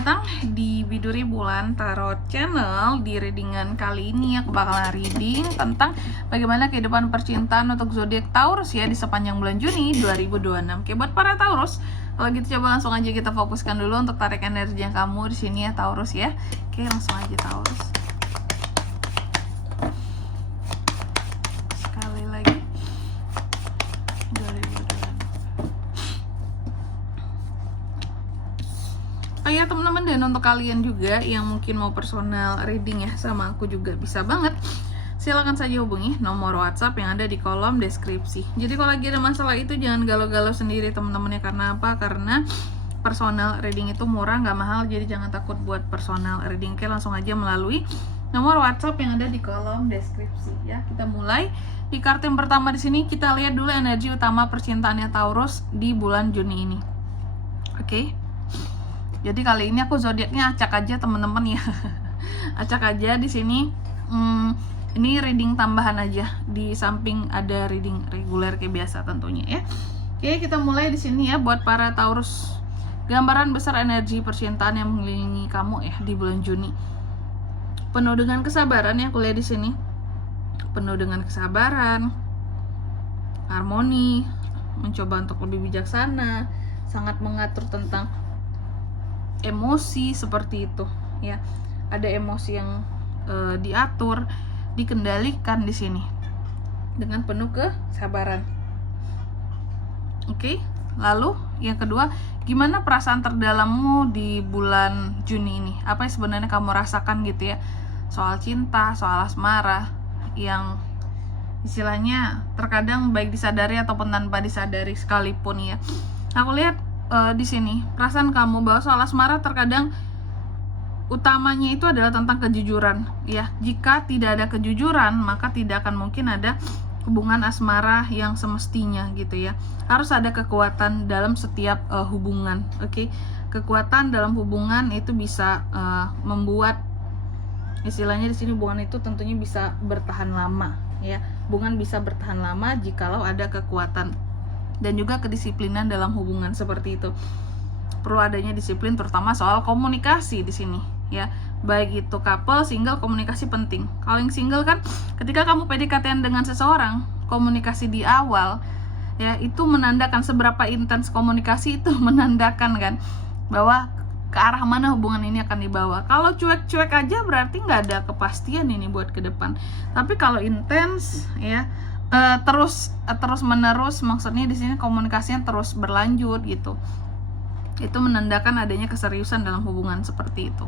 datang di Biduri Bulan Tarot Channel. Di readingan kali ini aku bakalan reading tentang bagaimana kehidupan percintaan untuk zodiak Taurus ya di sepanjang bulan Juni 2026. Oke, buat para Taurus, kalau gitu coba langsung aja kita fokuskan dulu untuk tarik energi yang kamu di sini ya Taurus ya. Oke, langsung aja Taurus. Sekali lagi. 2026. Oh ya teman-teman, dan untuk kalian juga yang mungkin mau personal reading ya sama aku juga bisa banget, silakan saja hubungi nomor WhatsApp yang ada di kolom deskripsi. Jadi kalau lagi ada masalah itu jangan galau-galau sendiri teman-teman ya. Karena apa? Karena personal reading itu murah, nggak mahal, jadi jangan takut buat personal reading. Oke, langsung aja melalui nomor WhatsApp yang ada di kolom deskripsi ya. Kita mulai di kartu yang pertama. Di sini kita lihat dulu energi utama percintaannya Taurus di bulan Juni ini. Oke. Jadi kali ini aku zodiaknya acak aja teman-teman ya. Acak aja di sini. Ini reading tambahan aja, di samping ada reading reguler kayak biasa tentunya ya. Oke, kita mulai di sini ya buat para Taurus. Gambaran besar energi percintaan yang mengelilingi kamu ya di bulan Juni. Penuh dengan kesabaran ya, aku lihat di sini. Penuh dengan kesabaran, harmoni, mencoba untuk lebih bijaksana, sangat mengatur tentang emosi seperti itu ya. Ada emosi yang diatur, dikendalikan di sini dengan penuh kesabaran. Oke, lalu yang kedua, gimana perasaan terdalammu di bulan Juni ini? Apa yang sebenarnya kamu rasakan gitu ya? Soal cinta, soal asmara yang istilahnya terkadang baik disadari ataupun tanpa disadari sekalipun ya. Aku lihat di sini perasaan kamu bahwa soal asmara terkadang utamanya itu adalah tentang kejujuran ya. Jika tidak ada kejujuran, maka tidak akan mungkin ada hubungan asmara yang semestinya gitu ya. Harus ada kekuatan dalam setiap hubungan. Oke. Kekuatan dalam hubungan itu bisa membuat istilahnya di sini hubungan itu tentunya bisa bertahan lama ya. Hubungan bisa bertahan lama jikalau ada kekuatan dan juga kedisiplinan dalam hubungan seperti itu. Perlu adanya disiplin terutama soal komunikasi di sini ya. Baik itu couple, single, komunikasi penting. Kalau yang single kan ketika kamu PDKT dengan seseorang, komunikasi di awal ya itu menandakan seberapa intens komunikasi, itu menandakan kan bahwa ke arah mana hubungan ini akan dibawa. Kalau cuek-cuek aja berarti nggak ada kepastian ini buat ke depan. Tapi kalau intens ya terus menerus, maksudnya di sini komunikasinya terus berlanjut gitu, itu menandakan adanya keseriusan dalam hubungan seperti itu.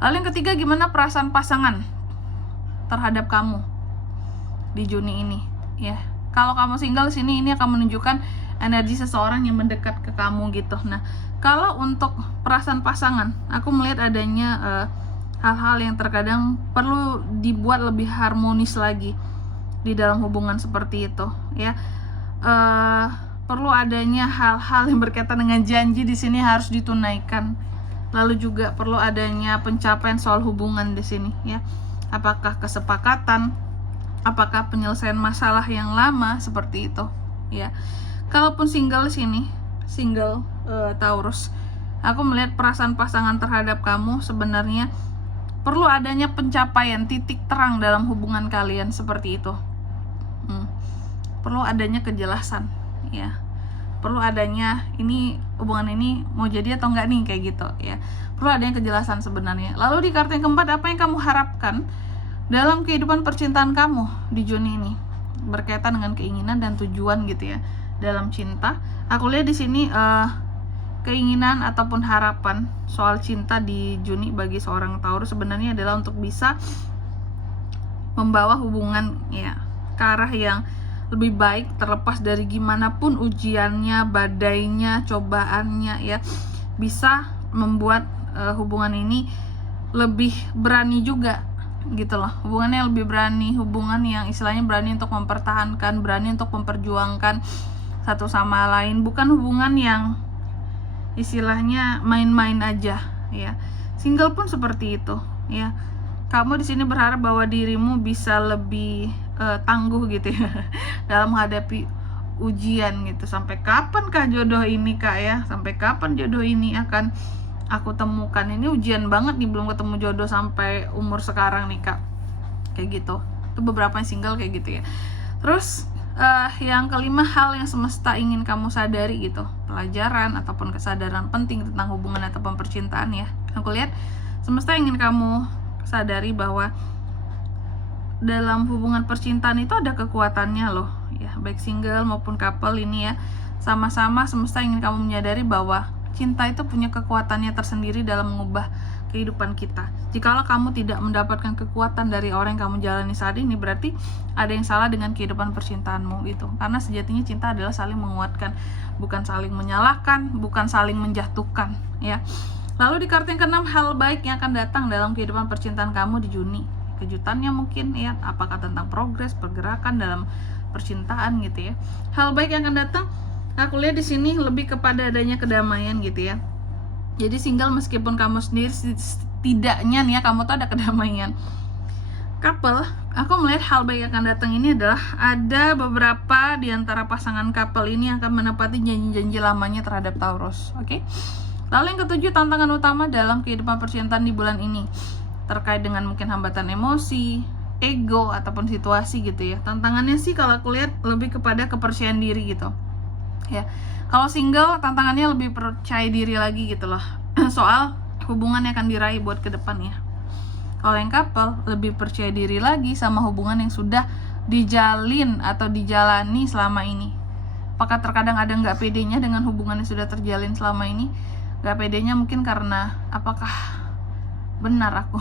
Lalu yang ketiga, gimana perasaan pasangan terhadap kamu di Juni ini ya. Kalau kamu single sini, ini akan menunjukkan energi seseorang yang mendekat ke kamu gitu. Nah, kalau untuk perasaan pasangan, aku melihat adanya hal-hal yang terkadang perlu dibuat lebih harmonis lagi di dalam hubungan seperti itu ya. Perlu adanya hal-hal yang berkaitan dengan janji di sini harus ditunaikan. Lalu juga perlu adanya pencapaian soal hubungan di sini ya. Apakah kesepakatan, apakah penyelesaian masalah yang lama seperti itu ya. Kalaupun single di sini, single Taurus, aku melihat perasaan pasangan terhadap kamu sebenarnya perlu adanya pencapaian titik terang dalam hubungan kalian seperti itu. Perlu adanya kejelasan ya. Perlu adanya ini hubungan ini mau jadi atau enggak nih kayak gitu ya. Perlu adanya kejelasan sebenarnya. Lalu di kartu yang keempat, apa yang kamu harapkan dalam kehidupan percintaan kamu di Juni ini berkaitan dengan keinginan dan tujuan gitu ya dalam cinta. Aku lihat di sini keinginan ataupun harapan soal cinta di Juni bagi seorang Taurus sebenarnya adalah untuk bisa membawa hubungan ya ke arah yang lebih baik, terlepas dari gimana pun ujiannya, badainya, cobaannya ya, bisa membuat hubungan ini lebih berani juga gitu loh. Hubungannya lebih berani, hubungan yang istilahnya berani untuk mempertahankan, berani untuk memperjuangkan satu sama lain, bukan hubungan yang istilahnya main-main aja ya. Single pun seperti itu ya. Kamu di sini berharap bahwa dirimu bisa lebih tangguh gitu ya dalam menghadapi ujian gitu. Sampai kapankah jodoh ini kak ya? Sampai kapan jodoh ini akan aku temukan. Ini ujian banget nih, belum ketemu jodoh sampai umur sekarang nih Kak, kayak gitu. Itu beberapa yang single kayak gitu ya. Terus yang kelima, hal yang semesta ingin kamu sadari gitu, pelajaran ataupun kesadaran penting tentang hubungan ataupun percintaan ya. Aku lihat semesta ingin kamu sadari bahwa dalam hubungan percintaan itu ada kekuatannya loh ya, baik single maupun couple ini ya. Sama-sama semesta ingin kamu menyadari bahwa cinta itu punya kekuatannya tersendiri dalam mengubah kehidupan kita. Jikalau kamu tidak mendapatkan kekuatan dari orang yang kamu jalani saat ini, berarti ada yang salah dengan kehidupan percintaanmu gitu. Karena sejatinya cinta adalah saling menguatkan, bukan saling menyalahkan, bukan saling menjatuhkan ya. Lalu di kartu yang keenam, hal baik yang akan datang dalam kehidupan percintaan kamu di Juni. Kejutannya mungkin ya, apakah tentang progres, pergerakan dalam percintaan gitu ya. Hal baik yang akan datang, aku lihat di sini lebih kepada adanya kedamaian gitu ya. Jadi single meskipun kamu sendiri, setidaknya nih ya kamu tuh ada kedamaian. Couple, aku melihat hal baik yang akan datang ini adalah ada beberapa di antara pasangan couple ini yang akan menepati janji-janji lamanya terhadap Taurus. Oke. Lalu yang ketujuh, tantangan utama dalam kehidupan percintaan di bulan ini terkait dengan mungkin hambatan emosi, ego ataupun situasi gitu ya. Tantangannya sih kalau aku lihat lebih kepada kepercayaan diri gitu ya. Kalau single, tantangannya lebih percaya diri lagi gitu loh soal hubungan yang akan diraih buat ke depan ya. Kalau yang couple, lebih percaya diri lagi sama hubungan yang sudah dijalin atau dijalani selama ini. Apakah terkadang ada nggak pedenya dengan hubungan yang sudah terjalin selama ini? Nggak pedenya mungkin karena apakah benar aku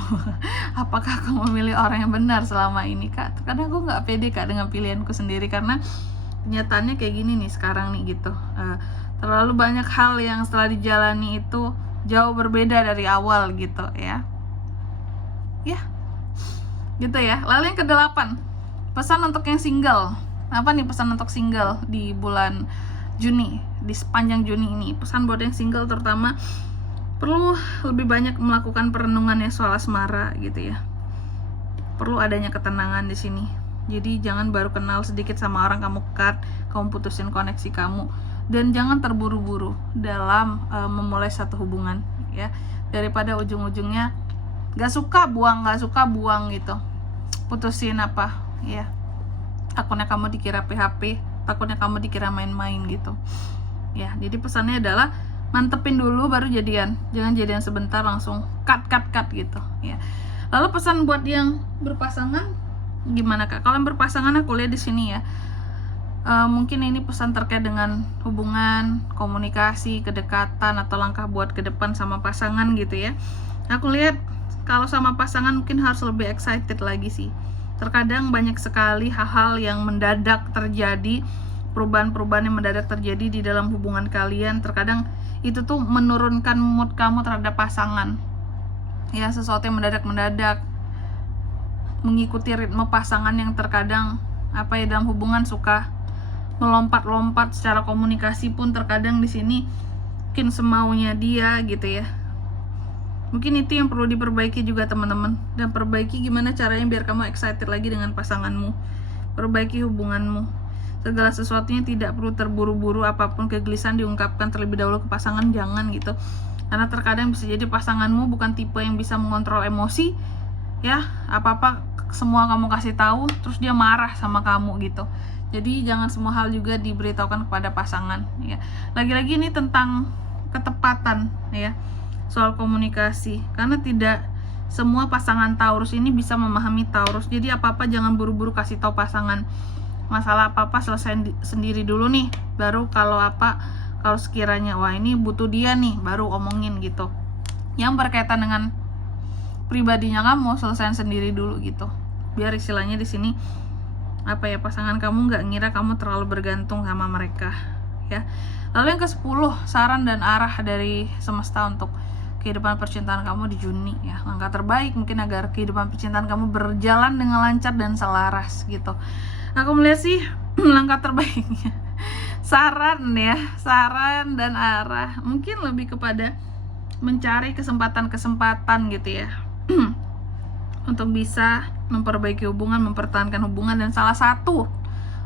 apakah aku memilih orang yang benar selama ini Kak? Terkadang aku nggak pede Kak dengan pilihanku sendiri, karena kenyataannya kayak gini nih sekarang nih gitu. Terlalu banyak hal yang setelah dijalani itu jauh berbeda dari awal gitu ya gitu ya. Lalu yang ke-8, pesan untuk yang single. Apa nih pesan untuk single di bulan Juni, di sepanjang Juni ini? Pesan buat yang single terutama, perlu lebih banyak melakukan perenungan ya soal asmara gitu ya. Perlu adanya ketenangan di sini. Jadi jangan baru kenal sedikit sama orang kamu cut, kamu putusin koneksi kamu, dan jangan terburu-buru dalam memulai satu hubungan ya. Daripada ujung-ujungnya gak suka buang gitu, putusin apa ya, takutnya kamu dikira PHP, takutnya kamu dikira main-main gitu ya. Jadi pesannya adalah mantepin dulu baru jadian, jangan jadian sebentar langsung cut gitu ya. Lalu pesan buat yang berpasangan gimana Kak? Kalau yang berpasangan aku lihat di sini ya, mungkin ini pesan terkait dengan hubungan, komunikasi, kedekatan atau langkah buat ke depan sama pasangan gitu ya. Aku lihat kalau sama pasangan mungkin harus lebih excited lagi sih. Terkadang banyak sekali hal-hal yang mendadak terjadi, perubahan-perubahan yang mendadak terjadi di dalam hubungan kalian. Terkadang itu tuh menurunkan mood kamu terhadap pasangan ya. Sesuatu yang mendadak mengikuti ritme pasangan yang terkadang dalam hubungan suka melompat-lompat secara komunikasi pun terkadang di sini mungkin semaunya dia gitu ya. Mungkin itu yang perlu diperbaiki juga teman-teman, dan perbaiki gimana caranya biar kamu excited lagi dengan pasanganmu. Perbaiki hubunganmu. Segala sesuatunya tidak perlu terburu-buru, apapun kegelisahan diungkapkan terlebih dahulu ke pasangan, jangan gitu. Karena terkadang bisa jadi pasanganmu bukan tipe yang bisa mengontrol emosi ya. Apa-apa semua kamu kasih tahu terus dia marah sama kamu gitu. Jadi jangan semua hal juga diberitahukan kepada pasangan ya. Lagi-lagi ini tentang ketepatan ya, soal komunikasi, karena tidak semua pasangan Taurus ini bisa memahami Taurus. Jadi apa-apa jangan buru-buru kasih tahu pasangan. Masalah apa-apa selesai sendiri dulu nih, baru kalau sekiranya wah ini butuh dia nih, baru omongin gitu. Yang berkaitan dengan pribadinya kamu selesaiin sendiri dulu gitu, biar istilahnya di sini pasangan kamu nggak ngira kamu terlalu bergantung sama mereka ya. Lalu yang ke-10, saran dan arah dari semesta untuk kehidupan percintaan kamu di Juni ya. Langkah terbaik mungkin agar kehidupan percintaan kamu berjalan dengan lancar dan selaras gitu. Aku melihat sih langkah terbaiknya saran dan arah mungkin lebih kepada mencari kesempatan gitu ya untuk bisa memperbaiki hubungan, mempertahankan hubungan. Dan salah satu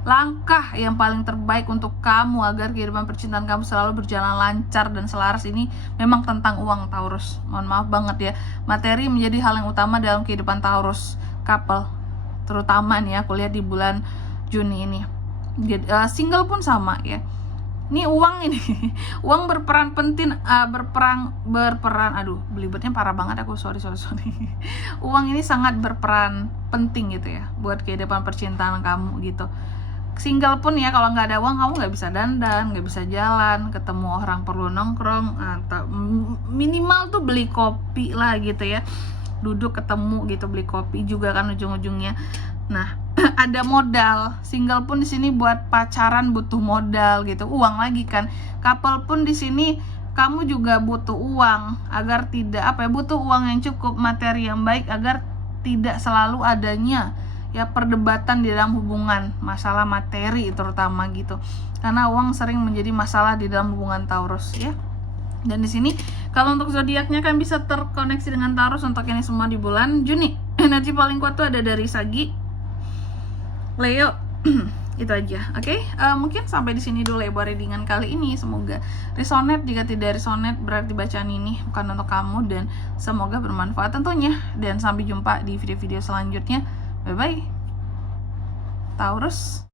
langkah yang paling terbaik untuk kamu agar kehidupan percintaan kamu selalu berjalan lancar dan selaras ini memang tentang uang, Taurus. Mohon maaf banget ya, materi menjadi hal yang utama dalam kehidupan Taurus couple, terutama nih aku lihat di bulan Juni ini. Single pun sama ya. Ini uang ini uang berperan penting, berperan aduh belibetnya parah banget aku, sorry uang ini sangat berperan penting gitu ya buat kehidupan percintaan kamu gitu. Single pun ya, kalau nggak ada uang kamu nggak bisa dandan, nggak bisa jalan, ketemu orang perlu nongkrong, atau minimal tuh beli kopi lah gitu ya, duduk ketemu gitu beli kopi juga kan ujung-ujungnya. Nah ada modal. Single pun di sini buat pacaran butuh modal gitu, uang lagi kan. Couple pun di sini kamu juga butuh uang agar tidak butuh uang yang cukup, materi yang baik agar tidak selalu adanya ya perdebatan di dalam hubungan, masalah materi terutama gitu, karena uang sering menjadi masalah di dalam hubungan Taurus ya. Dan di sini kalau untuk zodiaknya kan bisa terkoneksi dengan Taurus untuk ini semua di bulan Juni. Energi paling kuat tuh ada dari Sagi, Leo. Itu aja, oke? Mungkin sampai di sini dulu ya buat readingan kali ini. Semoga resonate. Jika tidak resonate berarti bacaan ini bukan untuk kamu, dan semoga bermanfaat tentunya. Dan sampai jumpa di video-video selanjutnya. Bye bye, Taurus.